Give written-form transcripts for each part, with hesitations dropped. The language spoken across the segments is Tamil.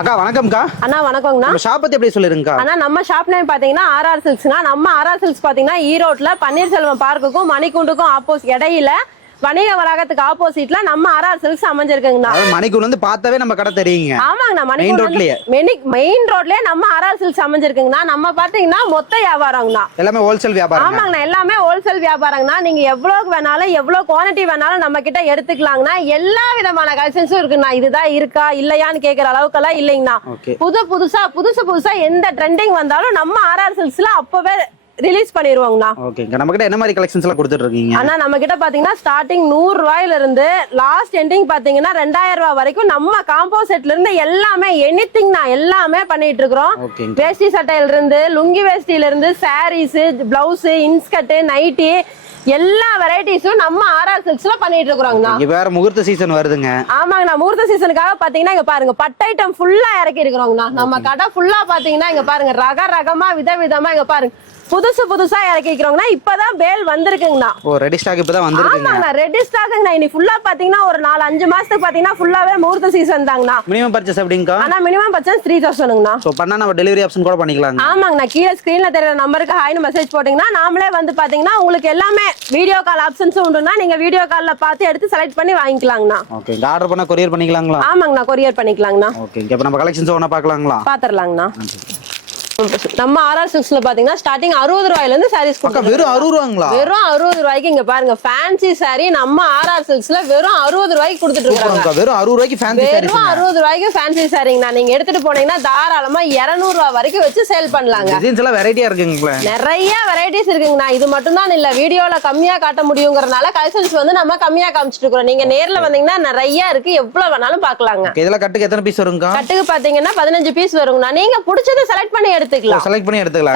அக்கா வணக்கம்க்கா. அண்ணா வணக்கங்கண்ணா. நம்ம ஷாப் பத்தி எப்படி சொல்லிருங்கக்கா? அண்ணா நம்ம ஷாப் நேம் பாத்தீங்கன்னா ஆர்ஆர் சில்க்ஸ்னா. நம்ம ஆர்ஆர் சில்க்ஸ் பாத்தீங்கன்னா ஈரோட்ல பன்னீர்செல்வம் பார்க்குக்கும் மணிக்குண்டுக்கும் ஆப்போசிட் இடையில வணிக வளாகத்துக்கு ஆப்போசிட்ல நம்ம ஆர்ஆர் சில்க்ஸ் அமைஞ்சிருக்குங்கண்ணா. மணிக்கூர் வந்து பார்த்தாவே நம்ம கடை தெரியுங்க. ஆமாங்கண்ணா. மெயின் ரோட்லயே மெயின் ரோட்லயே நம்ம ஆர்ஆர் சில்க்ஸ் அமைஞ்சிருக்குங்கண்ணா. நம்ம பாத்தீங்கன்னா மொத்த வியாபாரங்கண்ணா. எல்லாமே ஹோல்சேல் வியாபாரம். ஆமாங்கண்ணா. எல்லாமே ஹோல்சேல் வியாபாரங்கண்ணா. நீங்க எவ்வளவு வேணாலும் எவ்வளவு குவான்டிட்டி வேணாலும் நம்ம கிட்ட எடுத்துக்கலாங்கண்ணா. எல்லா விதமான கலெக்ஷன்ஸும் இருக்குண்ணா. இதுதான் இருக்கா இல்லையான்னு கேட்கற அளவுக்கெல்லாம் இல்லைங்கண்ணா. புதுசா எந்த ட்ரெண்டிங் வந்தாலும் நம்ம ஆர்ஆர் சில்க்ஸ்ல அப்பவே ரிலீஸ் பண்ணிடுவாங்கண்ணா. ஓகேங்க. நம்ம கிட்ட என்ன மாதிரி கலெக்ஷன்ஸ் எல்லாம் கொடுத்துட்டு இருக்கீங்க? அண்ணா நம்ம கிட்ட பாத்தீங்கன்னா ஸ்டார்டிங் 100 ரூபாயில இருந்து லாஸ்ட் எண்டிங் பாத்தீங்கன்னா 2000 ரூபாய் வரைக்கும் நம்ம காம்போ செட்ல இருந்து எல்லாமே எனிதிங்னா எல்லாமே பண்ணிட்டு இருக்கோம். வேஷ்டி சட்டையில இருந்து லுங்கி வேஷ்டியில இருந்து சாரீஸ், பிளவுஸ், இன்ஸ்கர்ட், நைட்டி எல்லா வெரைட்டிஸும் நம்ம ஆர்ஆர் சில்க்ஸ்ல பண்ணிட்டு இருக்கோம்னா. இங்க வேற முகூர்த்த சீசன் வருதுங்க. ஆமாங்கண்ணா. முகூர்த்த சீசனுக்காக பாத்தீங்கன்னா இங்க பாருங்க பட்டு ஐட்டம் ஃபுல்லா இறக்கி இருக்கிறோம்னா. நம்ம கடை ஃபுல்லா பாத்தீங்கன்னா இங்க பாருங்க ரகமா விதவிதமா இங்க பாருங்க புதுசா இறக்கிக்கிறோம்னா. இப்பதான் பேல் வந்திருக்குங்கண்ணா. ஓ ரெடி ஸ்டாக் இப்பதான் வந்திருக்குங்க. ஆமாங்கண்ணா. ரெடி ஸ்டாக்ங்கண்ணா. இனி ஃபுல்லா பாத்தீங்கன்னா ஒரு 4-5 மாசத்துக்கு பாத்தீங்கன்னா ஃபுல்லாவே முகூர்த்த சீசன் தாங்கண்ணா. மினிமம் பர்ச்சேஸ் எப்படிங்கா? ஆனா மினிமம் பர்ச்சேஸ் 3000ங்கண்ணா. சோ பண்ணா நம்ம டெலிவரி ஆப்ஷன் கூட பண்ணிக்கலாங்க. ஆமாங்கண்ணா. கீழ ஸ்கிரீன்ல தெரியற நம்பருக்கு ஹாய்னு மெசேஜ் போட்டீங்கன்னா நாமளே வந்து பாத்தீங்கன்னா உங்களுக்கு எல்லாமே வீடியோ கால் ஆப்ஷன்ஸ் உண்டுனா நீங்க வீடியோ கால்ல பார்த்து எடுத்து செலக்ட் பண்ணி வாங்கிக்கலாங்கண்ணா. ஓகே. ஆர்டர் பண்ணா கொரியர் பண்ணிக்கலாங்களா? ஆமாங்கண்ணா. கொரியர் பண்ணிக்கலாங்கண்ணா. ஓகே. இப்போ நம்ம கலெக்ஷன்ஸ் ஒண்ணா பார்க்கலாங்களா? பாத்துறலாங்கண்ணா. நம்ம ஆர்ஆர் சில்க்ஸ்ல பாத்தீங்கன்னா ஸ்டார்டிங் 60 ரூபாயில இருந்து சாரீஸ் கொடுக்குறோம். வெறும் 60 ரூபாங்களா? வெறும் 60 ரூபாய்க்கு. இங்க பாருங்க ஃபேன்சி சாரி நம்ம ஆர்ஆர் சில்க்ஸ்ல வெறும் 60 ரூபாய்க்கு கொடுத்துட்டு இருக்காங்க. வெறும் 60 ரூபாய்க்கு ஃபேன்சி சாரீஸ். வெறும் 60 ரூபாய்க்கு ஃபேன்சி சாரிங்கண்ணா. நீங்க எடுத்துட்டு போனீங்கன்னா தாராளமா 200 ரூபாய் வரைக்கும் வச்சு சேல் பண்ணலாங்க. டிசைன்ஸ் எல்லாம் வெரைட்டியா இருக்குங்களா? நிறைய வெரைட்டிஸ் இருக்குங்கண்ணா. இது மட்டும் தான் இல்ல, வீடியோல கம்மியா காட்ட முடியுங்கறனால கலெக்ஷன்ஸ் வந்து நம்ம கம்மியா காமிச்சிட்டு இருக்கோம். நீங்க நேர்ல வந்தீங்கன்னா நிறைய இருக்கு, எவ்வளவு வேணாலும் பாக்கலாங்க. இதெல்லாம் கட்டுக்கு எத்தனை பீஸ் வருங்க? கட்டுக்கு பாத்தீங்கன்னா 15 பீஸ் வருங்கண்ணா. நீங்க பிடிச்சதை செலக்ட் பண்ணி எடுத்துக்கலாம்.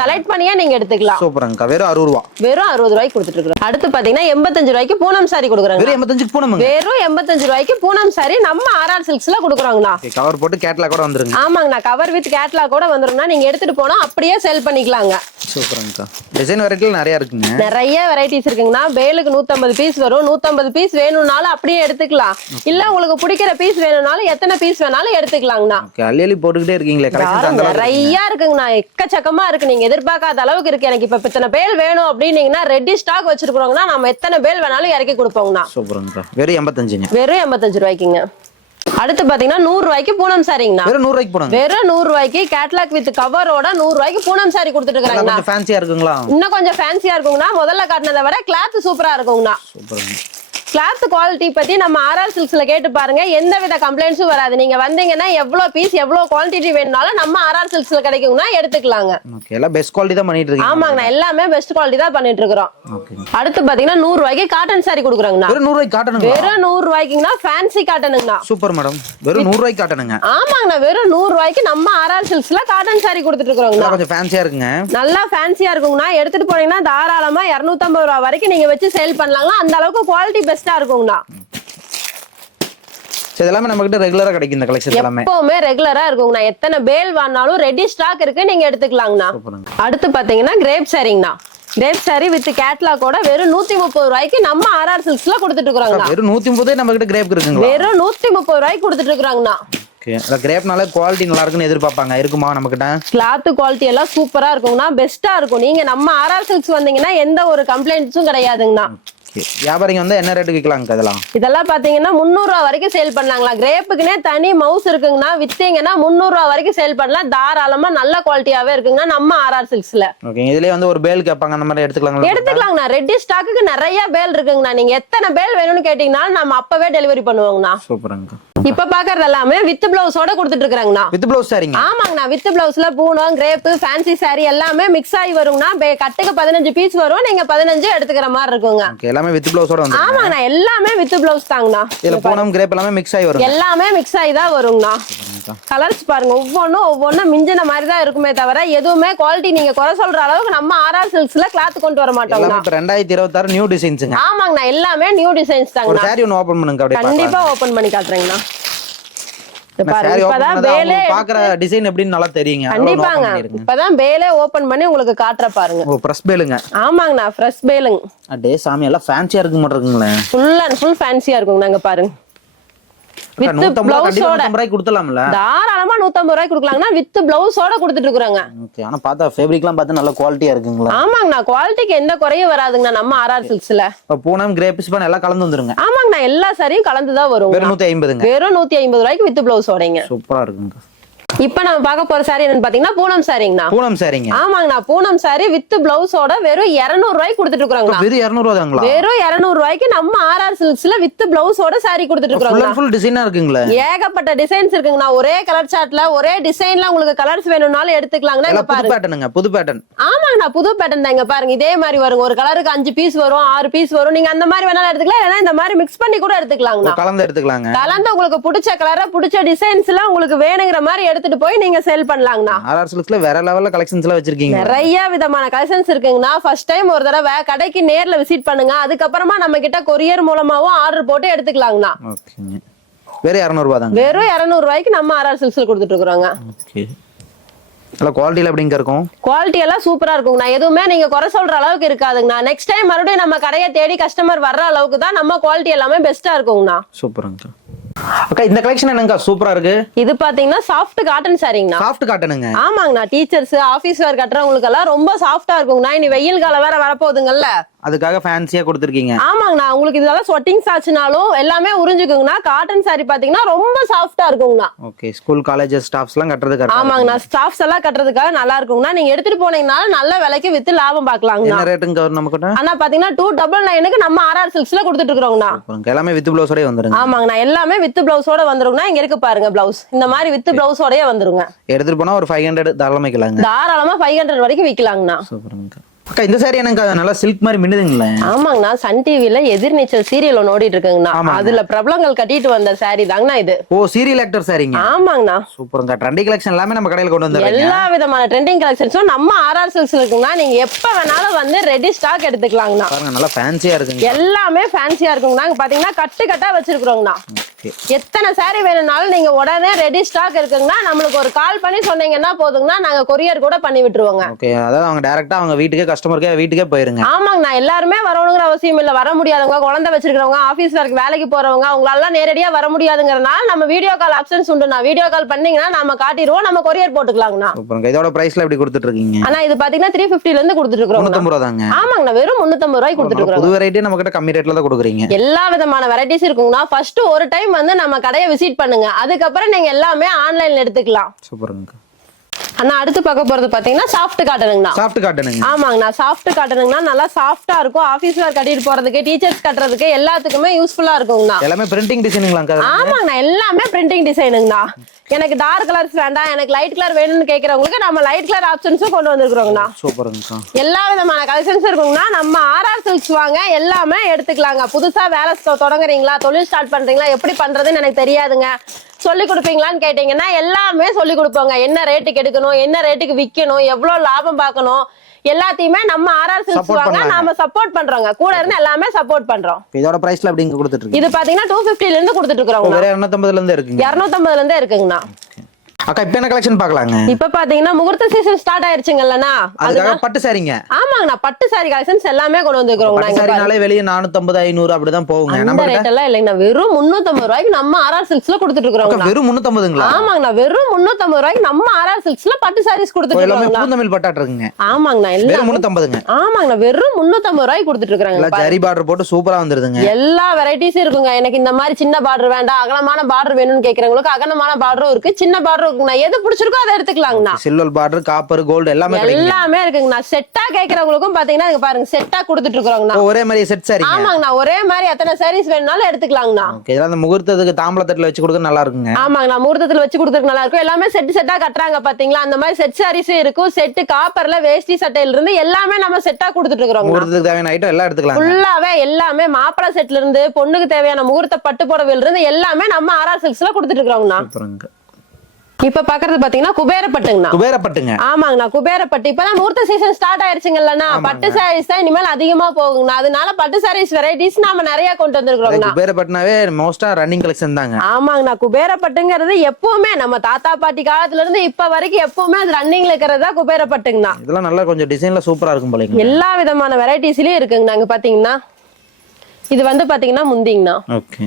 செலக்ட் பண்ணியா நீங்க எடுத்துக்கலாம். சூப்பர்ங்க. வெறும் 60 ரூபாய். வெறும் 60 ரூபாய்க்கு கொடுத்துட்டு இருக்கோம். அடுத்து பாத்தீங்கன்னா 85 ரூபாய்க்கு பூனம் சாரி கொடுக்குறாங்க. வெறும் 85 பூனம். வெறும் 85 ரூபாய்க்கு பூனம் சாரி நம்ம ஆர்ஆர் சில்க்ஸ்ல கொடுக்குறாங்கண்ணா. கவர் போட்டு கேட்லாக் கூட வந்துருங்க. ஆமாங்கண்ணா. கவர் வித் கேட்லாக் கூட வந்துருங்கண்ணா. நீங்க எடுத்துட்டு போனா அப்படியே சேல் பண்ணிக்கலாங்க. சூப்பர்ங்க. டிசைன் வெரைட்டில நிறைய இருக்குங்க. நிறைய வெரைட்டிஸ் இருக்குங்கண்ணா. பேலுக்கு 150 பீஸ் வரும். 150 பீஸ் வேணும்னாலும் அப்படியே எடுத்துக்கலாம். இல்ல உங்களுக்கு பிடிக்கிற பீஸ் வேணும்னாலும் எத்தனை பீஸ் வேணாலும் எடுத்துக்கலாங்கண்ணா. அள்ளி போட்டுக்கிட்டே இருக்கீங்களே கலெக்ஷன். நிறைய இருக்குங்கண்ணா. எக்கச்சக்கமா இருக்கு. நீங்க எதிர்பார்க்காத அளவுக்கு இருக்கு. எனக்கு இப்ப இத்தனை பேல் வேணும் அப்படின்னீங்கன்னா ரெடி ஸ்டாக் வச்சிருக்கோங்கன்னா நம்ம எத்தனை பேல் வேணாலும் இறக்கி கொடுப்போங்கண்ணா. சூப்பர்ங்க. வெறும் 85. வெறும் 85 ரூபாய்க்குங்க. அடுத்து பாத்தீங்கன்னா 100 ரூபாய்க்கு பூனம் சாரிங்கண்ணா. வெறும் 100 ரூபாய்க்கு போடுங்க. வெறும் 100 ரூபாய்க்கு கேட்லாக் வித் கவரோட 100 ரூபாய்க்கு பூனம் சாரி கொடுத்துட்டு இருக்காங்க. கொஞ்சம் ஃபேன்சியா இருக்குங்களா? இன்னும் கொஞ்சம் ஃபேன்சியா இருக்குங்கண்ணா. முதல்ல காட்டினதை விட கிளாத் சூப்பரா இருக்குங்கண்ணா. சூப்பர்ங்க. கிளாத் குவாலிட்டி பத்தி நம்ம ஆர்ஆர் சில்க்ஸ்ல கேட்டு பாருங்க. எந்த வித கம்ப்ளைண்ட்ஸும் வராது. நீங்க வந்தீங்கன்னா எவ்வளவு பீஸ் எவ்வளவு குவான்டிட்டி வேணும்னாலும் நம்ம ஆர்ஆர் சில்க்ஸ்ல கிடைக்கும்னா எடுத்துக்கலாங்க. ஓகே. எல்லாம் பெஸ்ட் குவாலிட்டி தான் பண்ணிட்டு இருக்கீங்க. ஆமாங்கண்ணா. எல்லாமே பெஸ்ட் குவாலிட்டி தான் பண்ணிட்டு இருக்கோம். ஓகே. அடுத்து பாத்தீங்கன்னா 100 ரூபாய்க்கு காட்டன் சாரி கொடுக்குறாங்கண்ணா. வெறும் 100 ரூபாய்க்கு காட்டனுங்க. வெறும் 100 ரூபாய்க்குங்கண்ணா. ஃபேன்சி காட்டனுங்கண்ணா. Super madam. வெறும் 100 ரூபாய்க்கு காட்டனுங்க. ஆமாங்கண்ணா. வெறும் 100 ரூபாய்க்கு நம்ம ஆர்ஆர் சில்க்ஸ்ல காட்டன் சாரி கொடுத்துட்டு இருக்கோங்கண்ணா. கொஞ்சம் ஃபேன்சியா இருக்குங்க. நல்லா ஃபேன்சியா இருக்குங்கண்ணா. எடுத்துட்டு போனீங்கன்னா தாராளமா 250 ரூபாய் வரைக்கும் நீங்க வச்சு சேல் பண்ணலாங்களா. அந்த அளவுக்கு குவாலிட்டி பெஸ்டா இருக்குங்கண்ணா. இதெல்லாம் நம்ம கிட்ட ரெகுலரா கிடைக்கும். இந்த கலெக்ஷன் எல்லாமே எப்பவுமே ரெகுலரா இருக்குங்கண்ணா. எத்தனை பேல் வாங்கினாலும் ரெடி ஸ்டாக் இருக்கு, நீங்க எடுத்துக்கலாங்கண்ணா. அடுத்து பாத்தீங்கன்னா கிரேப் சாரிங்கண்ணா. கிரேப் சாரி வித் கேட்லாக்கோட வெறும் 130 ரூபாய்க்கு நம்ம ஆர்ஆர் சில்க்ஸ்ல கொடுத்துட்டு இருக்காங்கண்ணா. வெறும் 130 நம்ம கிட்ட கிரேப் இருக்குங்க. வெறும் 130 ரூபாய்க்கு கொடுத்துட்டு இருக்காங்கண்ணா. கிரேப்னால குவாலிட்டி நல்லா இருக்குன்னு எதிர்பார்ப்பாங்க. இருக்குமா நம்ம கிட்ட? கிளாத் குவாலிட்டி எல்லாம் சூப்பரா இருக்குங்கண்ணா. பெஸ்டா இருக்கும். நீங்க நம்ம ஆர்ஆர் சில்க்ஸ் வந்தீங்கன்னா எந்த ஒரு கம்ப்ளைண்ட்ஸும் கிடையாதுங்கண்ணா. வியாபாரிங்க வந்து என்ன ரேட்டு விற்கலாங்க? இதெல்லாம் பாத்தீங்கன்னா 300 ரூபாய் வரைக்கும் சேல் பண்ணலாங்களா. கிரேப்புக்குனே தனி மவுஸ் இருக்குங்கண்ணா. வித்தீங்கன்னா 300 ரூபாய் வரைக்கும் சேல் பண்ணலாம். தாராளமா நல்ல குவாலிட்டியாவே இருக்குங்க நம்ம ஆர்ஆர் சில்க்ஸ்ல. ஓகே. இதுலயே வந்து ஒரு பேல் கேட்பாங்க, அந்த மாதிரி எடுத்துக்கலாங்களா? ரெடி ஸ்டாக்குக்கு நிறைய பேல் இருக்குங்கண்ணா. நீங்க எத்தனை பேல் வேணும்னு கேட்டீங்கன்னா நம்ம அப்பவே டெலிவரி பண்ணுவாங்கண்ணா. சூப்பருங்க. இப்ப பாக்குறது எல்லாமே வித் பிளவுஸோட கொடுத்துட்டு இருக்காங்கண்ணா. வித் பிளவுஸ் சாரிங்க. ஆமாங்கண்ணா. வித் பிளவுஸ்ல பூனம், கிரேப், ஃபேன்சி சாரி எல்லாமே மிக்ஸ் ஆகி வருங்கண்ணா. கட்டுக்கு 15 பீஸ் வரும். நீங்க 15 எடுத்துக்கிற மாதிரி இருக்குங்க. எல்லாமே வித் பிளவுஸோட வந்து. ஆமாங்கண்ணா. எல்லாமே வித் பிளவுஸ் தாங்கண்ணா. இதுல பூனம், கிரேப் எல்லாமே மிக்ஸ் ஆகி வரும். எல்லாமே மிக்ஸ் ஆகி தான் வருங்கண்ணா. கலர்ஸ் பாருங்க. ஒவ்வொன்னும் மிஞ்சின மாதிரி தான் இருக்குமே தவிர எதுவுமே குவாலிட்டி நீங்க குறை சொல்ற அளவுக்கு நம்ம ஆர்ஆர் சில்க்ஸ்ல கிளாத் கொண்டு வர மாட்டோம். 2026 நியூ டிசைன்ஸ்ங்க. ஆமாங்கண்ணா. எல்லாமே நியூ டிசைன்ஸ் தாங்க. ஒரு சாரி ஒன்னு ஓபன் பண்ணுங்க. அப்படியே கண்டிப்பா ஓபன் பண்ணி காட்டுறேங்கண்ணா. பாக்குற டிசைன் எப்படின்னு நல்லா தெரியுங்க. கண்டிப்பாங்க. இப்பதான் பேலே ஓபன் பண்ணி உங்களுக்கு காட்டுற பாருங்க. ஓ பிரஸ் பேலுங்க. ஆமாங்கண்ணா. ஃப்ரெஷ் பேலுங்க. அடே சாமி எல்லாம் ஃபேன்சியா இருக்கு மாட்டீங்களே. ஃபுல் அண்ட் ஃபுல் ஃபேன்சியா இருக்குங்க. நாங்க பாருங்க வித் பிளவுஸோட கொடுத்தலாம்ல? தாராளமா 150 ரூபாய்க்கு கொடுக்கலாங்கண்ணா, வித் பிளவுஸோட கொடுத்துட்டு இருக்காங்க. ஓகே. ஆனா பார்த்தா ஃபேப்ரிக்லாம் பார்த்தா நல்ல குவாலிட்டியா இருக்குங்களா? ஆமாங்கண்ணா, குவாலிட்டிக்கு எந்த குறையும் வராதுங்கண்ணா நம்ம ஆர்ஆர் சில்க்ஸ்ல. பூனம் கிரேப்ஸ் பண்ண எல்லாம் கலந்து வந்துருங்க. ஆமாங்கண்ணா, எல்லா சாரியும் கலந்துதான் வரும். வெறும் 150ங்க. வெறும் 150 ரூபாய்க்கு வித் பிளவுஸோடங்க. சூப்பரா இருக்குங்க. இப்ப நம்ம பார்க்க போற சாரி என்னன்னு பாத்தீங்கன்னா பூனம் சாரிங்கண்ணா. பூனம் சாரிங்க. ஆமாங்கண்ணா, பூனம் சாரி வித் பிளவுஸோட வெறும் 200 ரூபாய்க்கு கொடுத்துட்டு இருக்காங்க. வெறும் 200 ரூபாய்ங்களா? வெறும் 200 ரூபாய்க்கு நம்ம ஆர்ஆர் சில்க்ஸ்ல வித் பிளவுஸோட சாரி கொடுத்துட்டு இருக்காங்க. ஃபுல் டிசைனா இருக்குங்களா? ஏகப்பட்ட டிசைன்ஸ் இருக்குங்கண்ணா. ஒரே கலர் சார்ட்ல ஒரே டிசைன்ல உங்களுக்கு கலர்ஸ் வேணும்னாலும் எடுத்துக்கலாங்கண்ணா. இங்க புது பாருங்க. பேட்டர்னுங்க, புது பேட்டர்ன். ஆமாங்கண்ணா, புது பேட்டர்ன் தான். இங்க பாருங்க, இதே மாதிரி வரும். ஒரு கலருக்கு 5 பீஸ் வரும், 6 பீஸ் வரும். நீங்க அந்த மாதிரி வேணாலும் எடுத்துக்கலாம், இல்லைன்னா இந்த மாதிரி மிக்ஸ் பண்ணி கூட எடுத்துக்கலாங்கண்ணா. கலந்து எடுத்துக்கலாங்க. கலந்து உங்களுக்கு பிடிச்ச கலரை பிடிச்ச டிசைன்ஸ்ல உங்களுக்கு வேணுங்கிற மாதிரி எடுத்துட்டு போய் நீங்க சேல் பண்ணலாங்கண்ணா. ஆர்ஆர் சில்க்ஸ்ல வேற லெவல்ல கலெக்ஷன்ஸ் எல்லாம் வச்சிருக்கீங்க. நிறைய விதமான கலெக்ஷன்ஸ் இருக்குங்கண்ணா. ஃபர்ஸ்ட் டைம் ஒரு தடவை கடைக்கு நேர்ல விசிட் பண்ணுங்க. அதுக்கப்புறமா நம்ம கிட்ட கொரியர் மூலமாவும் ஆர்டர் போட்டு எடுத்துக்கலாங்கண்ணா. ஓகேங்க. வெறும் 200 ரூபாய் தாங்க. வெறும் 200 ரூபாய்க்கு நம்ம ஆர்ஆர் சில்க்ஸ்ல கொடுத்துட்டு இருக்கோங்க. ஓகே. நல்ல குவாலிட்டில எப்படிங்க இருக்கும்? குவாலிட்டி எல்லாம் சூப்பரா இருக்குங்கண்ணா. எதுவுமே நீங்க குறை சொல்ற அளவுக்கு இருக்காதுங்கண்ணா. நெக்ஸ்ட் டைம் மறுபடியும் நம்ம கடையை தேடி கஸ்டமர் வர்ற அளவுக்கு தான் நம்ம குவாலிட்டி எல்லாமே பெஸ்டா இருக்குங்கண்ணா. சூப்பருங்க. அக்கா, இந்த கலெக்ஷன் என்னங்க சூப்பரா இருக்கு? இது பாத்தீங்கன்னா சாஃப்ட் காட்டன் சாரிங்கண்ணா. சாஃப்ட் காட்டனுங்க. ஆமாங்கண்ணா, டீச்சர்ஸ் ஆபீஸ் வேர் கட்டுறவங்களுக்கு எல்லாம் ரொம்ப சாஃப்டா இருக்குங்கண்ணா. இனி வெயில் காலம் வேற வரப்போகுதுங்கல்ல, அதுக்காக ஃபேன்சியா கொடுத்துருக்கீங்க. ஆமாங்கண்ணா, உங்களுக்கு இதெல்லாம் ஸ்வெட்டிங்ஸ் ஆச்சுனாலும் எல்லாமே உறிஞ்சுக்குங்கண்ணா. காட்டன் சாரி பாத்தீங்கன்னா ரொம்ப சாஃப்டா இருக்குங்கண்ணா. ஓகே. ஸ்கூல் காலேஜ் ஸ்டாஃப்ஸ் எல்லாம் கட்டுறதுக்கு. ஆமாங்கண்ணா, ஸ்டாஃப்ஸ் எல்லாம் கட்டுறதுக்காக நல்லா இருக்குங்கண்ணா. நீங்க எடுத்துட்டு போனீங்கன்னா நல்ல விலைக்கு வித்து லாபம் பாக்கலாங்கண்ணா. என்ன ரேட்டுங்க நமக்கு? ஆனா பாத்தீங்கன்னா 299க்கு நம்ம ஆர்ஆர் சில்க்ஸ்ல கொடுத்துட்டு இருக்கோங்கண்ணா. எல்லாமே வித் பிளவுஸோட வந்துருங்க. ஆமாங்கண்ணா, எல்லாமே வித் பிளவுஸோட வந்துருங்கண்ணா. இங்க இருக்கு பாருங்க பிளவுஸ், இந்த மாதிரி வித் பிளவுஸோடயே வந்துருங்க. எடுத்துட்டு போனா ஒரு 500 தாராளமா விக்கலாங்க. தாராளமா 500 வரைக்கும் விக்கலாங்கண்ணா. சூப்பருங்க. அக்கா, இந்த சாரி எனக்கு நல்லா சில்க் மாதிரி மின்னுதுங்களே. ஆமாங்கண்ணா, சன் டிவில எதிர்நீச்சல் சீரியல் ஓடிட்டு இருக்குங்கண்ணா. அதுல பிரபலங்கள் கட்டிட்டு வந்த சாரி தாங்கண்ணா இது. ஓ, சீரியல் ஆக்டர் சாரிங்க. ஆமாங்கண்ணா, சூப்பருங்க. ட்ரெண்டிங் கலெக்ஷன் எல்லாமே நம்ம கடையில கொண்டு வந்திருக்கோம். எல்லா விதமான ட்ரெண்டிங் கலெக்ஷன்ஸும் நம்ம ஆர்ஆர் சில்க்ஸ்ல இருக்குங்கண்ணா. நீங்க எப்ப வேணாலும் வந்து ரெடி ஸ்டாக் எடுத்துக்கலாங்கண்ணா. பாருங்க, நல்லா ஃபேன்சியா இருக்குங்க. எல்லாமே ஃபேன்சியா இருக்குங்கண்ணா. இங்க பாத்தீங்கன்னா கட்டு கட்டா வச்சிருக்கோங்கண்ணா. எத்தனை சாரி வேணும்னாலும் நீங்க உடனே ரெடி ஸ்டாக் இருக்குங்கண்ணா. நம்மளுக்கு ஒரு கால் பண்ணி சொன்னீங்கன்னா போதுங்கண்ணா, நாங்க கொரியர் கூட பண்ணி விட்டுருவோங்க. ஓகே. அதாவது அவங்க டைரக்டா அவங்க வீட்டுக்கே கஸ்டமருக்கு வீட்டுக்கே போயிருங்க. ஆமாங்கண்ணா, எல்லாருமே வரணுங்கிற அவசியம் இல்ல. வர முடியாதவங்க, குழந்தை வச்சிருக்கிறவங்க, ஆபீஸ் ஒர்க் வேலைக்கு போறவங்க, அவங்களால நேரடியா வர முடியாதுங்கறனால நம்ம வீடியோ கால் ஆப்ஷன்ஸ் உண்டுண்ணா. வீடியோ கால் பண்ணீங்கன்னா நம்ம காட்டிடுவோம், நம்ம கொரியர் போட்டுக்கலாங்கண்ணா. சூப்பருங்க. இதோட பிரைஸ்ல எப்படி கொடுத்துட்டு இருக்கீங்க? ஆனா இது பாத்தீங்கன்னா 350ல இருந்து கொடுத்துட்டு இருக்கோம். 350 ரூபாய் தாங்க. ஆமாங்கண்ணா, வெறும் 350 ரூபாய்க்கு கொடுத்துட்டு இருக்கோம். புது வெரைட்டி நம்ம கிட்ட கம்மி ரேட்ல தான் கொடுக்குறீங்க. எல்லா விதமான வெரைட்டிஸ் இருக்குங்கண்ணா. ஃபர்ஸ்ட் ஒரு டைம் வந்து நம்ம கடையை விசிட் பண்ணுங்க, அதுக்கப்புறம் நீங்க எல்லாமே ஆன்லைன்ல எடுத்துக்கலாம். சூப்பருங்க. அண்ணா, அடுத்து பார்க்க போறது பாத்தீங்கன்னா சாஃப்ட் காட்டனுங்கண்ணா. சாஃப்ட் காட்டனுங்க. ஆமாங்கண்ணா, சாஃப்ட் காட்டனுங்கண்ணா. நல்லா சாஃப்டா இருக்கும். ஆபீஸ் வேர் கட்டிட்டு போறதுக்கு, டீச்சர்ஸ் கட்டுறதுக்கு எல்லாத்துக்குமே யூஸ்ஃபுல்லா இருக்குங்கண்ணா. எல்லாமே பிரிண்டிங் டிசைனுங்களாங்க? ஆமாங்கண்ணா, எல்லாமே பிரிண்டிங் டிசைனுங்கண்ணா. எனக்கு டார்க் கலர்ஸ் வேண்டாம், எனக்கு லைட் கலர் வேணும்னு கேக்குறவங்களுக்கு நம்ம லைட் கலர் ஆப்ஷன்ஸும் கொண்டு வந்திருக்கிறோங்கண்ணா. சூப்பருங்க. எல்லா விதமான கலெக்ஷன்ஸ் இருக்குங்கண்ணா. நம்ம ஆர்ஆர் சில்க்ஸ் வாங்க, எல்லாமே எடுத்துக்கலாங்க. புதுசா வேலை தொடங்குறீங்களா, தொழில் ஸ்டார்ட் பண்றீங்களா, எப்படி பண்றதுன்னு எனக்கு தெரியாதுங்க, சொல்லி கொடுப்பீங்களான்னு கேட்டீங்கன்னா எல்லாமே சொல்லி கொடுப்போங்க. என்ன ரேட்டுக்கு எடுக்கணும், என்ன ரேட்டுக்கு விற்கணும், எவ்வளவு லாபம் பார்க்கணும், எல்லாத்தையுமே நம்ம ஆர்ஆர் சில்க்ஸ் வாங்க நாம சப்போர்ட் பண்றோங்க. கூட இருந்து எல்லாமே சப்போர்ட் பண்றோம். இதோட பிரைஸ்ல அப்படிங்க கொடுத்துட்டு இருக்கீங்க? இது பாத்தீங்கன்னா 250ல இருந்து கொடுத்துட்டு இருக்கோம். 250ல இருந்து இருக்குங்க. 250ல இருந்தே இருக்குங்கண்ணா. அக்கா, இப்ப என்ன கலெக்ஷன் பார்க்கலாங்க? இப்ப பாத்தீங்கன்னா முகூர்த்த சீசன் ஸ்டார்ட் ஆயிருச்சுங்கல்லண்ணா. அதுக்காக பட்டு சாரிங்க. ஆமாங்கண்ணா, பட்டு சாரி கலெக்ஷன்ஸ் எல்லாமே கொண்டு வந்திருக்கோம். பட்டு சாரினாலே வெளிய 450 500 அப்படிதான் போகுங்க. நம்ம ரேட் எல்லாம் இல்லைங்கண்ணா, வெறும் 350 ரூபாய்க்கு நம்ம ஆர்ஆர் சில்க்ஸ்ல கொடுத்துட்டு இருக்கோம். வெறும் 350ங்களா? ஆமாங்கண்ணா, வெறும் 350 ரூபாய்க்கு நம்ம ஆர்ஆர் சில்க்ஸ்ல பட்டு சாரீஸ் கொடுத்துட்டு இருக்கோம். பூந்தமிழ் பட்டாட்டு இருக்குங்க. ஆமாங்கண்ணா, வெறும் 350ங்க. ஆமாங்கண்ணா, வெறும் 350 ரூபாய்க்கு கொடுத்துட்டு இருக்காங்க. ஜரி பார்டர் போட்டு சூப்பரா வந்துருதுங்க. எல்லா வெரைட்டிஸும் இருக்குங்க. எனக்கு இந்த மாதிரி சின்ன பார்டர் வேண்டாம், அகலமான பார்டர் வேணும்னு கேக்குறவங்களுக்கு அகலமான பார்டரும் இருக்கு, சின்ன பார்டரும் இருக்குங்க. எது பிடிச்சிருக்கோ அதை எடுத்துக்கலாங்கண்ணா. சில்வர் பார்டர், காப்பர், கோல்ட் எல்லாமே இருக்குங்கண்ணா. செட்டா கேக்குறவங்களுக்கும் பாத்தீங்கன்னா இங்க பாருங்க, செட்டா கொடுத்துட்டு இருக்கோங்கண்ணா. ஒரே மாதிரி செட் சாரி. ஆமாங்கண்ணா, ஒரே மாதிரி எத்தனை சாரீஸ் வேணும்னாலும் எடுத்துக்கலாங்கண்ணா. அந்த முகூர்த்தத்துக்கு தாம்பளத்தட்டுல வச்சு கொடுக்க நல்லா இருக்குங்க. ஆமாங்கண்ணா, முகூர்த்தத்துல வச்சு கொடுத்துருக்கு நல்லா இருக்கும். எல்லாமே செட்டா கட்டுறாங்க பாத்தீங்களா, அந்த மாதிரி செட் சாரீஸும் இருக்கும். செட்டு காப்பர்ல வேஷ்டி சட்டையில இருந்து எல்லாமே நம்ம செட்டா கொடுத்துட்டு இருக்கோம். முகூர்த்தத்துக்கு தேவையான ஐட்டம் எல்லாம் எடுத்துக்கலாம். ஃபுல்லாவே எல்லாமே மாப்பிளை செட்ல இருந்து பொண்ணுக்கு தேவையான முகூர்த்த பட்டு புடவையில இருந்து எல்லாமே நம்ம ஆர்ஆர் சில்க்ஸ்ல கொடுத்துட்டு இருக்கோங்கண்ணா. இப்ப பாக்குறது பாத்தீங்கன்னா குபேரப்பட்டுங்கண்ணா. குபேரப்பட்டுங்க. ஆமாங்கண்ணா, குபேரப்பட்டு. இப்பதான் முகூர்த்த சீசன் ஸ்டார்ட் ஆயிருச்சுங்கல்லண்ணா. பட்டு சாரீஸ் தான் இனிமேல் அதிகமா போகுங்கண்ணா. அதனால பட்டு சாரீஸ் வெரைட்டிஸ் நாம நிறைய கொண்டு வந்திருக்கிறோம். குபேரப்பட்டுனாவே மோஸ்டா ரன்னிங் கலெக்ஷன் தாங்க. ஆமாங்கண்ணா, குபேரப்பட்டுங்கிறது எப்பவுமே நம்ம தாத்தா பாட்டி காலத்துல இருந்து இப்ப வரைக்கும் எப்பவுமே அது ரன்னிங்ல இருக்கிறதா குபேரப்பட்டுங்கண்ணா. இதெல்லாம் நல்லா கொஞ்சம் டிசைன்ல சூப்பரா இருக்கும் போல. எல்லா விதமான வெரைட்டிஸ்லயும் இருக்குங்கண்ணா. இங்க பாத்தீங்கன்னா இது வந்து பாத்தீங்கன்னா முந்திங்கண்ணா. ஓகே.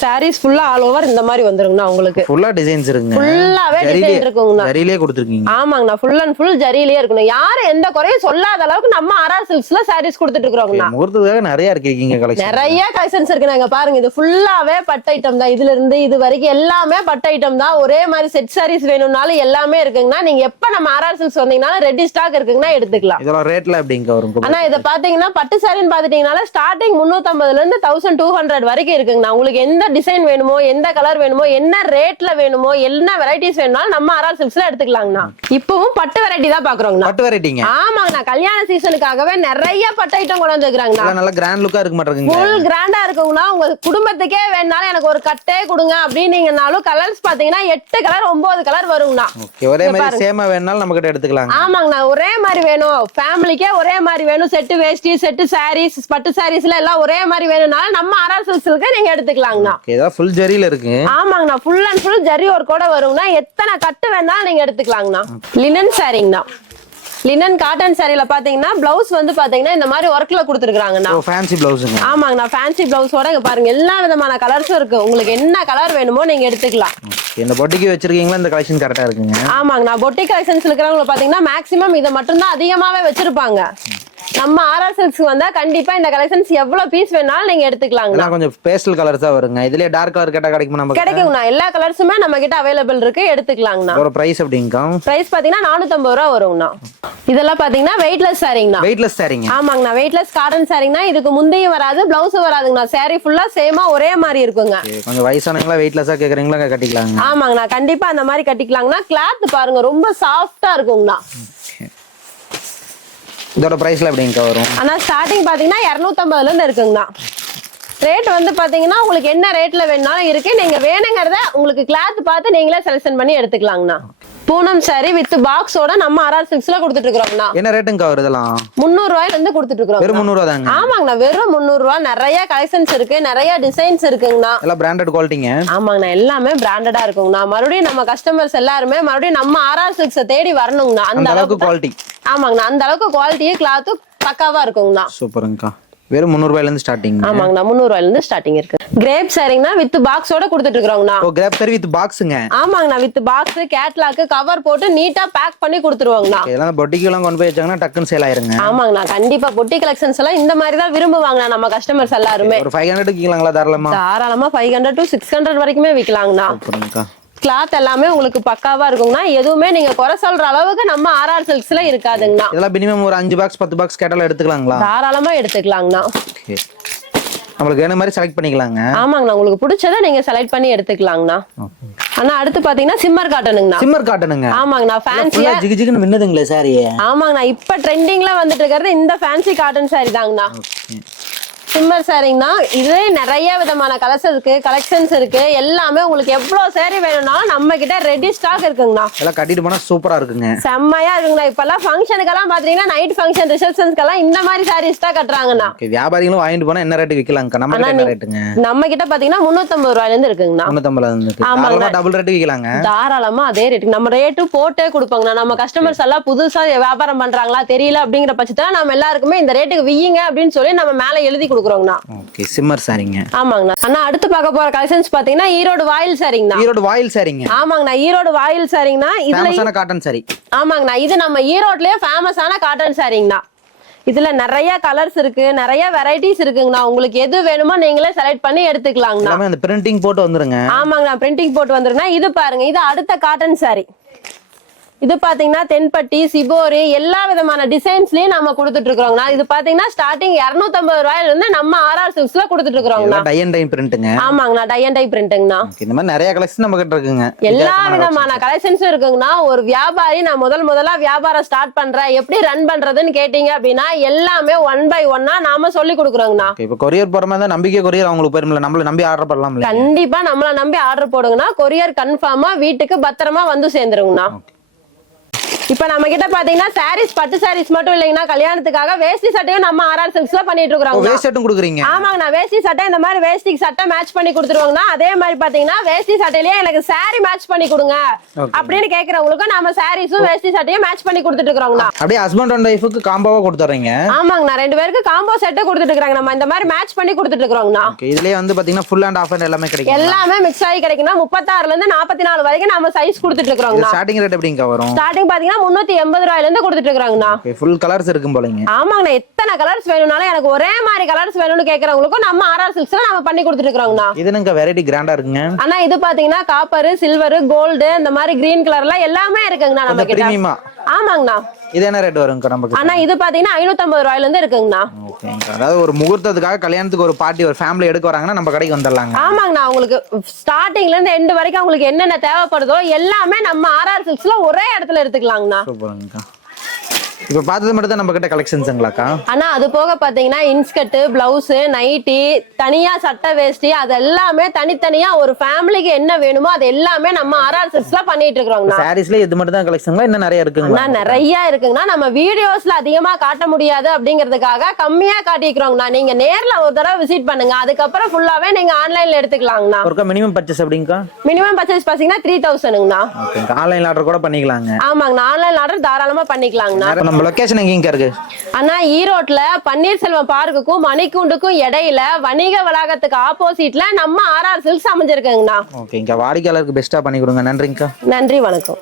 சாரீஸ் ஃபுல்லா ஆல் ஓவர் இந்த மாதிரி வந்துருங்கண்ணா உங்களுக்கு. ஃபுல்லா டிசைன்ஸ் இருக்குங்க. ஃபுல்லாவே டிசைன் இருக்குங்கண்ணா. ஜரியிலே கொடுத்துருக்கீங்க. ஆமாங்கண்ணா, ஃபுல் அண்ட் ஃபுல் ஜரியிலே இருக்கணும். யாரும் எந்த குறையும் சொல்லாத அளவுக்கு நம்ம RR Silksல சாரீஸ் கொடுத்துட்டு இருக்கோங்கண்ணா. முகூர்த்தத்துக்காக நிறைய இருக்கீங்க கலெக்ஷன். நிறைய கலெக்ஷன்ஸ் இருக்கு. நாங்க பாருங்க, இது ஃபுல்லாவே பட்டு ஐட்டம் தான். இதுல இருந்து இது வரைக்கும் எல்லாமே பட்டு ஐட்டம் தான். ஒரே மாதிரி செட் சாரீஸ் வேணும்னாலும் எல்லாமே இருக்குங்கண்ணா. நீங்க எப்ப நம்ம RR Silks வந்தீங்கனாலும் ரெடி ஸ்டாக் இருக்குங்கண்ணா, எடுத்துக்கலாம். இதெல்லாம் ரேட்ல எப்படிங்க வரும்? ஆனா இத பாத்தீங்கன்னா பட்டு சாரின்னு பாத்துட்டீங்கனால ஸ்டார்டிங் 350 இருந்து 1200 வரைக்கும் இருக்குங்கண்ணா. உங்களுக்கு எந்த டிசைன் வேணுமோ, எந்த கலர் வேணுமோ, என்ன ரேட்ல வேணுமோ, என்ன வெரைட்டிஸ் வேணும்னாலும் நம்ம RR Silksல எடுத்துக்கலாங்கண்ணா. இப்பவும் பட்டு வெரைட்டி தான் பாக்குறோங்கண்ணா. பட்டு வெரைட்டிங்க. ஆமாங்கண்ணா, கல்யாண சீசனுக்காகவே நிறைய பட்டு ஐட்டம் கொண்டு வந்துருக்காங்கண்ணா. நல்ல கிராண்ட் லுக்கா இருக்க மாட்டேங்குது. ஃபுல் கிராண்டா இருக்குங்கண்ணா. உங்க குடும்பத்துக்கே வேணாலும் எனக்கு ஒரு கட்டே கொடுங்க அப்படின்னீங்கனாலும் கலர்ஸ் பாத்தீங்கன்னா 8 கலர் 9 கலர் வருங்கண்ணா. ஒரே மாதிரி சேமா வேணாலும் நம்ம கிட்ட எடுத்துக்கலாம். ஆமாங்கண்ணா, ஒரே மாதிரி வேணும், ஃபேமிலிக்கே ஒரே மாதிரி வேணும், செட்டு வேஷ்டி, செட்டு சாரீஸ், பட்டு சாரீஸ்ல எல்லாம் ஒரே மாதிரி வேணும்னாலும் நம்ம RR Silksல நீங்க எடுத்துக்கலாங்கண்ணா. ஏதா ஃபுல் ஜரியில இருக்கு. ஆமாங்கண்ணா, full and full zari work கூட வருங்கண்ணா. எத்தனை கட்டு வேணாலும் நீங்க எடுத்துக்கலாங்கண்ணா. லினன் சாரிங்கண்ணா. லினன் காட்டன் சாரில பாத்தீங்கன்னா பிளவுஸ் வந்து பாத்தீங்கன்னா இந்த மாதிரி ஒர்க்ல கொடுத்துருக்காங்கண்ணா. ஃபேன்சி பிளவுஸ்ங்க. ஆமாங்கண்ணா, ஃபேன்சி பிளவுஸோட இங்க பாருங்க எல்லா விதமான கலர்ஸும் இருக்கு. உங்களுக்கு என்ன கலர் வேணுமோ நீங்க எடுத்துக்கலாம். இந்த பொட்டிக்கு வச்சிருக்கீங்களா? இந்த கலெக்ஷன் கரெக்டா இருக்குங்க. ஆமாங்கண்ணா, பொட்டி கலெக்ஷன்ஸ் இருக்கிறவங்க பாத்தீங்கன்னா மேக்ஸிமம் இதை மட்டும் தான் அதிகமாவே வச்சிருப்பாங்க. நம்ம RR Silks வந்தா கண்டிப்பா இந்த கலெக்ஷன்ஸ் எவ்வளவு பீஸ் வேணாலும் நீங்க எடுத்துக்கலாங்க. கொஞ்சம் பேஸ்டல் கலர்ஸா வருங்க. இதுலயே டார்க் கலர் கேட்டா கிடைக்குமா? நமக்கு கிடைக்குங்கண்ணா. எல்லா கலர்ஸுமே நம்ம கிட்ட அவைலபிள் இருக்கு, எடுத்துக்கலாங்கண்ணா. ஒரு பிரைஸ் எப்படிங்க? பிரைஸ் பாத்தீங்கன்னா 450 ரூபா வருங்கண்ணா. இதெல்லாம் பாத்தீங்கன்னா வெயிட்லெஸ் சாரிங்கண்ணா. வெயிட்லெஸ் சாரிங்க. ஆமாங்கண்ணா, வெயிட்லெஸ் காட்டன் சாரிங்கண்ணா. இதுக்கு முந்தையும் வராது, பிளவுஸ் வராதுங்கண்ணா. சாரி ஃபுல்லா சேமா ஒரே மாதிரி இருக்குங்க. கொஞ்சம் வயசானவங்களா வெயிட்லெஸ்ஸா கேக்குறீங்களா? கட்டிக்கலாங்க. ஆமாங்கண்ணா, கண்டிப்பா அந்த மாதிரி கட்டிக்கலாங்கண்ணா. கிளாத் பாருங்க ரொம்ப சாஃப்டா இருக்குங்கண்ணா. இதோட பிரைஸ்ல எப்படிங்க வரும்? ஆனா ஸ்டார்டிங் பாத்தீங்கன்னா 250 இருந்து இருக்குங்கண்ணா. ரேட் வந்து பாத்தீங்கன்னா உங்களுக்கு என்ன ரேட்ல வேணாலும் இருக்கு. நீங்க வேணுங்கிறத உங்களுக்கு கிளாத் பார்த்து நீங்களே செலக்ஷன் பண்ணி எடுத்துக்கலாங்கண்ணா. பூனம் சாரி வித் பாக்ஸோட நம்ம RR Silksல கொடுத்துட்டு இருக்கோம்னா. என்ன ரேட்டுங்க வருதெல்லாம்? 300 ரூபாயில இருந்து கொடுத்துட்டு இருக்கோம். வெறும் 300 ரூபாய் தாங்க. ஆமாங்கண்ணா, வெறும் 300 ரூபாய். நிறைய கலெக்ஷன்ஸ் இருக்கு, நிறைய டிசைன்ஸ் இருக்குங்கண்ணா. எல்லாம் பிராண்டட் குவாலிட்டிங்க. ஆமாங்கண்ணா, எல்லாமே பிராண்டடா இருக்குங்கண்ணா. மறுபடியும் நம்ம கஸ்டமர்ஸ் எல்லாருமே மறுபடியும் நம்ம RR Silks தேடி வரணுங்கண்ணா. அந்த அளவுக்கு குவாலிட்டி. ஆமாங்கண்ணா, அந்த அளவுக்கு குவாலிட்டியும் கிளாத்தும் பக்காவா இருக்குங்கண்ணா. சூப்பருங்கக்கா. வெறும் 300 ரூபாயில இருந்து ஸ்டார்டிங். ஆமாங்கண்ணா, 300 ரூபாயில இருந்து ஸ்டார்டிங் இருக்கு. கிரேப் சாரிங்கண்ணா வித் பாக்ஸோட கொடுத்துட்டு இருக்கோங்கண்ணா. ஓ, கிரேப் சாரி வித் பாக்ஸ்ங்க. ஆமாங்கண்ணா, வித் பாக்ஸ், கேட்லாக், கவர் போட்டு நீட்டா பேக் பண்ணி கொடுத்துருவாங்கண்ணா. இதெல்லாம் பொட்டிக்கு எல்லாம் கொண்டு போய் வச்சாங்கன்னா டக்குன்னு சேல் ஆயிருங்க. ஆமாங்கண்ணா, கண்டிப்பா பொட்டி கலெக்ஷன்ஸ் எல்லாம் இந்த மாதிரி தான் விரும்புவாங்கண்ணா நம்ம கஸ்டமர்ஸ் எல்லாருமே. ஒரு 500 விக்கலாங்களா? தாராளமா 500 to 600 வரைக்குமே விக்கலாங்கண்ணா. சூப்பருங்கக்கா. கிளாத் எல்லாமே உங்களுக்கு பக்காவா இருக்குங்கண்ணா. எதுவுமே நீங்க குறை சொல்ற அளவுக்கு நம்ம RR Silksல இருக்காதுங்கண்ணா. இதெல்லாம் மினிமம் ஒரு 5 பாக்ஸ் 10 பாக்ஸ் கேட்டாலும் எடுத்துக்கலாங்களா? தாராளமா எடுத்துக்கலாங்கண்ணா. நம்மளுக்கு வேற மாதிரி செலக்ட் பண்ணிக்கலாங்க. ஆமாங்கண்ணா, உங்களுக்கு பிடிச்சதை நீங்க செலக்ட் பண்ணி எடுத்துக்கலாங்கண்ணா. ஆனா அடுத்து பாத்தீங்கன்னா சிம்மர் காட்டனுங்கண்ணா. சிம்மர் காட்டனுங்க. ஆமாங்கண்ணா, ஃபேன்சியா ஜிகு ஜிகுன்னு மின்னுதுங்களே சாரி. ஆமாங்கண்ணா, இப்ப ட்ரெண்டிங்ல வந்துட்டு இருக்கிறது இந்த ஃபேன்சி காட்டன் சாரி தாங்கண்ணா. சிம்மர் சாரிங்கண்ணா. இதுல நிறைய விதமான கலெக்ஷன்ஸ் இருக்கு. எல்லாமே உங்களுக்கு எவ்வளவு சாரி வேணும்னாலும் நம்ம கிட்ட ரெடி ஸ்டாக் இருக்குங்கண்ணா. எல்லாம் கட்டிட்டு போனா சூப்பரா இருக்குங்க. செம்மையா இருக்குங்கண்ணா. இப்ப எல்லாம் ஃபங்க்ஷனுக்கெல்லாம் பாத்தீங்கன்னா நைட் ஃபங்க்ஷன், ரிசப்ஷன்ஸ்க்கெல்லாம் இந்த மாதிரி சாரீஸ் தான் கட்டுறாங்கண்ணா. வியாபாரிகளும் வாங்கிட்டு போனா என்ன ரேட் விக்கலாங்க? நம்ம கிட்ட என்ன ரேட்டுங்க? நம்ம கிட்ட பாத்தீங்கன்னா 350 ரூபாயில இருந்து இருக்குங்கண்ணா. 350 இருந்து. தாராளமா டபுள் ரேட் விக்கலாங்க. தாராளமா அதே ரேட் நம்ம ரேட்டு போட்டே கொடுப்பாங்கண்ணா. நம்ம கஸ்டமர்ஸ் எல்லாம் புதுசா வியாபாரம் பண்றாங்களா தெரியல அப்படிங்கிற பட்சத்துல நம்ம எல்லாருக்குமே இந்த ரேட்டுக்கு விய்யுங்க அப்படின்னு சொல்லி நம்ம மேல எழுதி கொடுக்குறோங்கண்ணா. சிம்மர் சாரிங்க. ஆமாங்கண்ணா. அண்ணா அடுத்து பார்க்க போற கலெக்ஷன்ஸ் பாத்தீங்கன்னா ஈரோடு வாயில் சாரிங்கண்ணா. ஈரோடு வாயில் சாரிங்க. ஆமாங்கண்ணா, ஈரோடு வாயில் சாரிங்கண்ணா. இதுல காட்டன் சாரி. ஆமாங்கண்ணா, இது நம்ம ஈரோட்லயே ஃபேமஸான காட்டன் சாரிங்கண்ணா. இதுல நிறைய கலர்ஸ் இருக்கு, நிறைய வெரைட்டிஸ் இருக்குங்கண்ணா. உங்களுக்கு எது வேணுமோ நீங்களே செலக்ட் பண்ணி எடுத்துக்கலாங்கண்ணா. எல்லாமே அந்த பிரிண்டிங் போட்டு வந்துருங்க. ஆமாங்கண்ணா, பிரிண்டிங் போட்டு வந்துருங்கண்ணா. இது பாருங்க, இது அடுத்த காட்டன் சாரி. இது பாத்தீங்கன்னா தென்பட்டி, சிபோரி எல்லா விதமான டிசைன்ஸ்லயும் நம்ம கொடுத்துட்டு இருக்கோங்கண்ணா. இது பாத்தீங்கன்னா ஸ்டார்டிங் 250 ரூபாயில இருந்து நம்ம RR Silksல கொடுத்துட்டு இருக்கோங்கண்ணா. டை அண்ட் டை பிரிண்ட்ங்க. ஆமாங்கண்ணா, டை அண்ட் டை பிரிண்ட்ங்கண்ணா. இந்த மாதிரி நிறைய கலெக்ஷன் நம்ம கிட்ட இருக்குங்க. எல்லா விதமான கலெக்ஷன்ஸும் இருக்குங்கண்ணா. ஒரு வியாபாரி நான் முதலா வியாபாரம் ஸ்டார்ட் பண்றேன், எப்படி ரன் பண்றதுன்னு கேட்டீங்க அப்படின்னா எல்லாமே 1 by 1 நாம சொல்லி கொடுக்குறோங்கண்ணா. இப்ப கொரியர் போற மாதிரி நம்பிக்கை கொரியர் அவங்களுக்கு போயிரும்ல, நம்மள நம்பி ஆர்டர் பண்ணலாம். கண்டிப்பா நம்மள நம்பி ஆர்டர் போடுங்கண்ணா. கொரியர் கன்ஃபார்மா வீட்டுக்கு பத்திரமா வந்து சேர்ந்துருங்கண்ணா. இப்ப நம்ம கிட்ட பாத்தீங்கன்னா சாரீஸ் பட்டு சாரீஸ் மட்டும் இல்லைங்கன்னா கல்யாணத்துக்காக வேஷ்டி சட்டையும் நம்ம ஆர்ஆர் சில்க்ஸ்ல பண்ணிட்டு இருக்கோம். வேஷ்டி சட்டையும் கொடுக்குறீங்க? ஆமாங்க, நான் வேஷ்டி சட்டை இந்த மாதிரி வேஷ்டி சட்டை மேட்ச் பண்ணி கொடுத்துருவாங்கன்னா அதே மாதிரி பாத்தீங்கன்னா வேஷ்டி சட்டையிலேயே எனக்கு சாரி மேட்ச் பண்ணி கொடுங்க அப்படின்னு கேக்குறவங்களுக்கு நம்ம சாரீஸும் வேஷ்டி சட்டையும் மேட்ச் பண்ணி கொடுத்துட்டு இருக்கோம்னா அப்படியே ஹஸ்பண்ட் அண்ட் ஒய்ஃபுக்கு காம்போவா கொடுத்துறீங்க? ஆமாங்க, நான் 2 பேருக்கு காம்போ செட் கொடுத்துட்டு இருக்காங்க. நம்ம இந்த மாதிரி மேட்ச் பண்ணி கொடுத்துட்டு இருக்கோம்னா இதுலயே வந்து பாத்தீங்கன்னா ஃபுல் அண்ட் ஆஃப் அண்ட் எல்லாமே கிடைக்கும். எல்லாமே மிக்ஸ் ஆகி கிடைக்கும்னா 36ல இருந்து 44 வரைக்கும் நம்ம சைஸ் கொடுத்துட்டு இருக்கோம். ஸ்டார்டிங் ரேட் எப்படிங்க வரும்? ஸ்டார்டிங் பாத்தீங்கன்னா 380 ரூபாயில இருந்து கொடுத்துட்டு இருக்காங்கண்ணா. ஃபுல் கலர்ஸ் இருக்கும் போலங்க? ஆமாங்கண்ணா, எத்தனை கலர்ஸ் வேணும்னாலும் எனக்கு ஒரே மாதிரி கலர்ஸ் வேணும்னு கேக்குறவங்களுக்கும் நம்ம ஆர்ஆர் சில்க்ஸ்ல நம்ம பண்ணி கொடுத்துட்டு இருக்கோம்ண்ணா. இது என்னங்க வெரைட்டி கிராண்டா இருக்குங்க. ஆனா இது பாத்தீங்கன்னா காப்பர், சில்வர், கோல்டு இந்த மாதிரி கிரீன் கலர்ல எல்லாமே இருக்குங்கண்ணா நம்ம கிட்ட. பிரீமியமா? ஆமாங்கண்ணா. இது என்ன ரேட் வருங்க நமக்கு? ஆனா இது பாத்தீங்கன்னா 550 ரூபாயில இருந்து இருக்குங்கண்ணா. ஓகேங்க. அதாவது ஒரு முகூர்த்தத்துக்காக கல்யாணத்துக்கு ஒரு பார்ட்டி ஒரு ஃபேமிலி எடுக்க வராங்கன்னா நம்ம கடைக்கு வந்துடலாங்க. ஆமாங்கண்ணா, உங்களுக்கு ஸ்டார்டிங்ல இருந்து எண்ட் வரைக்கும் உங்களுக்கு என்னென்ன தேவைப்படுதோ எல்லாமே நம்ம ஆர்ஆர் சில்க்ஸ்ல ஒரே இடத்துல எடுத்துக்கலாங்கண்ணா. சூப்பர்ங்க. இப்ப பார்த்தது மட்டும் தான் நம்ம கிட்ட கலெக்ஷன்ஸ்ங்களாக்கா? ஆனா அது போக பாத்தீங்கன்னா இன்ஸ்கர்ட், பிளவுஸ், நைட்டி, தனியா சட்டை வேஷ்டி அது எல்லாமே தனித்தனியா ஒரு ஃபேமிலிக்கு என்ன வேணுமோ அது எல்லாமே நம்ம ஆர்ஆர் சில்க்ஸ்ல பண்ணிட்டு இருக்கோம்னா. சாரீஸ்ல இது மட்டும் தான் கலெக்ஷன்ங்களா இன்னும் நிறைய இருக்குங்களா? நிறைய இருக்குங்கண்ணா. நம்ம வீடியோஸ்ல அதிகமா காட்ட முடியாது அப்படிங்கிறதுக்காக கம்மியா காட்டிக்கிறோங்கண்ணா. நீங்க நேர்ல ஒரு தடவை விசிட் பண்ணுங்க, அதுக்கப்புறம் ஃபுல்லாவே நீங்க ஆன்லைன்ல எடுத்துக்கலாங்கண்ணா. ஒருக்கா மினிமம் பர்ச்சேஸ் எப்படிங்கா? மினிமம் பர்ச்சேஸ் பாத்தீங்கன்னா 3000ங்கண்ணா. ஓகேங்க. ஆன்லைன் ஆர்டர் கூட பண்ணிக்கலாங்க? ஆமாங்க, ஆன்லைன் ஆர்டர் தாராளமா பண்ணிக்கலாங்கண்ணா. நம்ம லொகேஷன் எங்க இருக்கு? அண்ணா, ஈரோட்ல பன்னீர்செல்வம் பார்க்குக்கும் மணிக்கூண்டுக்கும் இடையில வணிக வளாகத்துக்கு ஆப்போசிட்ல நம்ம ஆர்ஆர் சில்க்ஸ் அமைஞ்சிருக்குங்கண்ணா. ஓகேங்க. வாடிக்கையாளருக்கு பெஸ்டா பண்ணி கொடுங்க. நன்றிங்கக்கா. நன்றி, வணக்கம்.